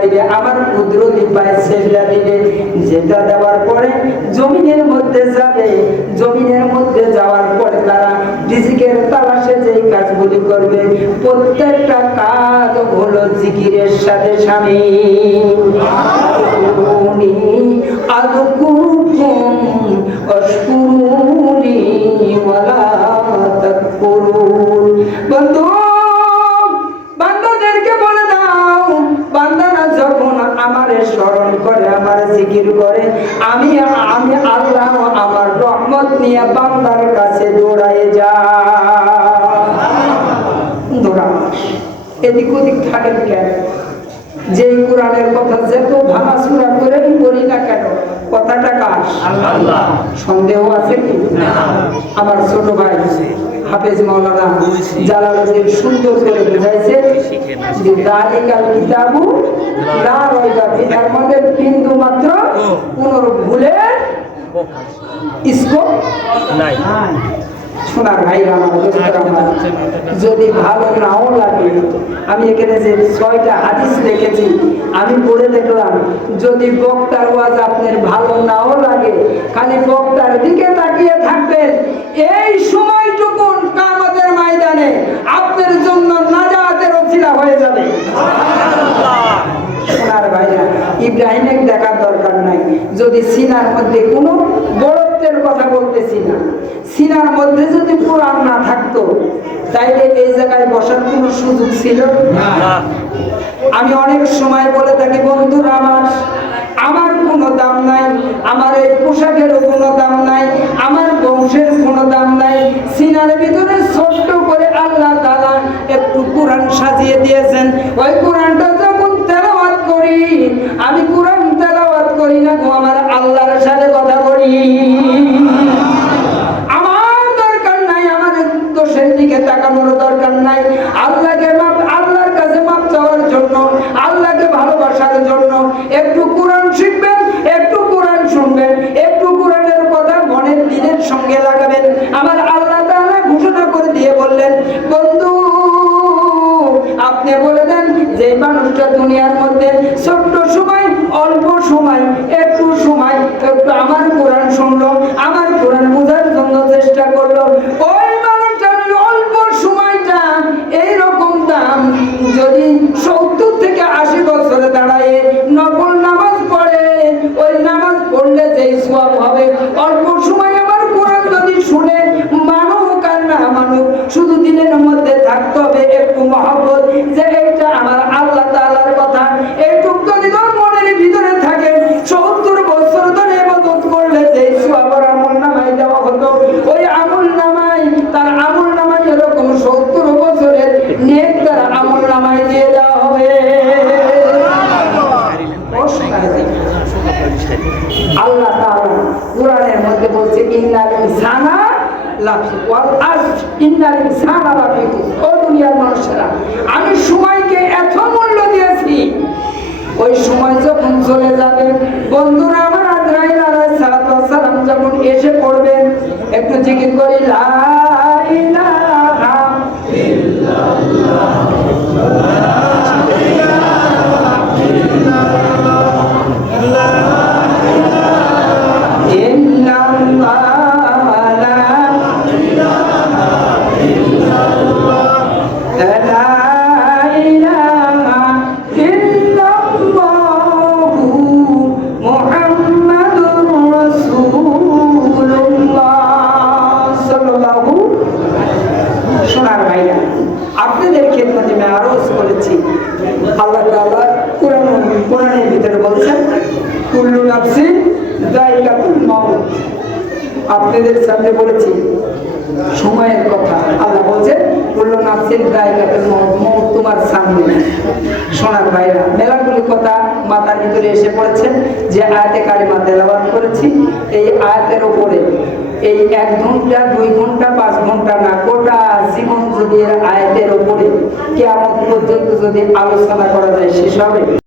দিবে আমার কুদরতি পায়ে সেজদা দিবে। যেটা দেওয়ার পরে জমিনের মধ্যে যাবে। জমিনের মধ্যে যাওয়ার পরে তারা রিজিকের তালাশে যেই কাজগুলি করবে, প্রত্যেকটা কাজ হলো জিকিরের সাথে স্বামী আদকুরুকুম অশকুরুনি, ওয়ালা আমার জিকির করে আমি আমি আল্লাহ আমার রহমত নিয়ে বান্দার কাছে দৌড়ায় যা। এদিক ওদিক থাকেন কেন? যে কোরআনের কথা যত ভাঙাচুরা করে করি না কেন কথাটা কার? আল্লাহ। সন্দেহ আছে কি? আমার ছোট ভাই হাফেজ মাওলানা জালালউদ্দিন সুন্দর করে বুঝাইছে যে দালিকাল কিতাবু লা এর মধ্যে বিন্দু মাত্র কোন ভুলের স্কোপ নাই। শোনার ভাইরা যদি ভালো নাও লাগে আমি এখানে যে ছয়টা হাদিস লিখেছি আমি পড়ে দেখলাম যদি বক্তার ওয়াজ আপনার ভালো নাও লাগে খালি বক্তার দিকে তাকিয়ে থাকবেন এই সময়টুকুন কামতের ময়দানে আপনার জন্য নাজাতের অছিলা হয়ে যাবে সোনার ভাইরা ইব্রাহিমের দেখার দরকার নাই যদি সিনার মধ্যে কোনো বড়ত্বের কথা বলতেছি না সিনার মধ্যে যদি কোরআন না থাকতো তাইলে এই জায়গায় বসার কোনো সুযোগ ছিল আমি অনেক সময় বলে থাকি বন্ধুরা আমার আমার কোনো দাম নাই আমার এই পোশাকেরও কোনো দাম নাই আমার বংশের কোনো দাম নাই সিনার ভিতরে ছোট্ট করে আল্লাহ তাআলা একটু কোরআন সাজিয়ে দিয়েছেন। ওই কোরআনটা ভালোবাসার জন্য। একটু কোরআন শিখবেন, একটু কোরআন শুনবেন, একটু কোরআনের কথা মনের দিনের সঙ্গে লাগাবেন। আমার আল্লাহ তাআলা ঘোষণা করে দিয়ে বললেন, বন্ধু, আপনি বলে দেন যে মানুষটা দুনিয়ার মধ্যে ছোট্ট সময়, অল্প সময়, একটু সময়, একটু ইনসানা লাফি ওয়াল ইন্নাল ইনসানা লাফি ও দুনিয়ার মানুষেরা। আমি সময়কে এত মূল্য দিয়েছি। ওই সময় যখন চলে যাবে, বন্ধুরা আমার আজরাইল সালাম যখন এসে পড়বেন একটু জিজ্ঞেস করি, লা আপনাদের ক্ষেত্রে আমি আরজ করেছি আল্লাহ তাআলা কোরআন, কোরআনের ভিতরে বলছেন, কুল্লু নাফসি যায়কাতুল মাউত। আপনাদের সামনে বলেছি, সময়ের কথা। আল্লাহ বলছে বলল নাফসের জায়গাতে মত তোমার সামনে। শোনার ভাইরা মেলাগুলি কথা মাথার ভিতরে এসে পড়েছে যে আয়াতে কারিমা তেলাবাদ করেছি। এই আয়াতের উপরে এই এক ঘণ্টা, দুই ঘণ্টা, পাঁচ ঘণ্টা না গোটা যদি আয়াতের উপরে কেমন পর্যন্ত যদি আলোচনা করা যায় শেষ হবে।